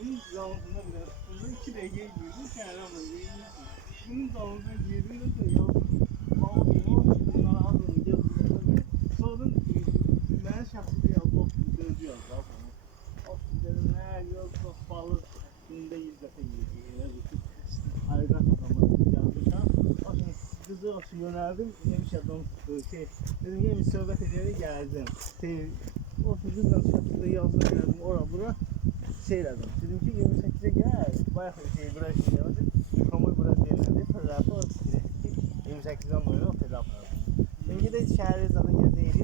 Bunun zamanında bile bunun 2 dəqiqə girdim, kərəm oldu. Bunun zamanında girdim de ya, bana bir narahat oldu, geldim. Sonra ben şahsi bir yazı gözü yazdı. O dedim, yok balık günde 100 dəfə yiyeceğim. Ayqat adamı yazmışam. O şimdi kızı olsun yöneldim, yemiş adam dedim yemiş söhbət edəri gəldim. O kızla şahsıda yazdı geldim, ora bura. Elədim. Dedim ki 28'e gel. Bayağı buraya geldi. Kamuoyu buraya denildi. Fırlatı o 28'den dolayı o feda yapmadım. Şimdi de şehri zaten gezeydi.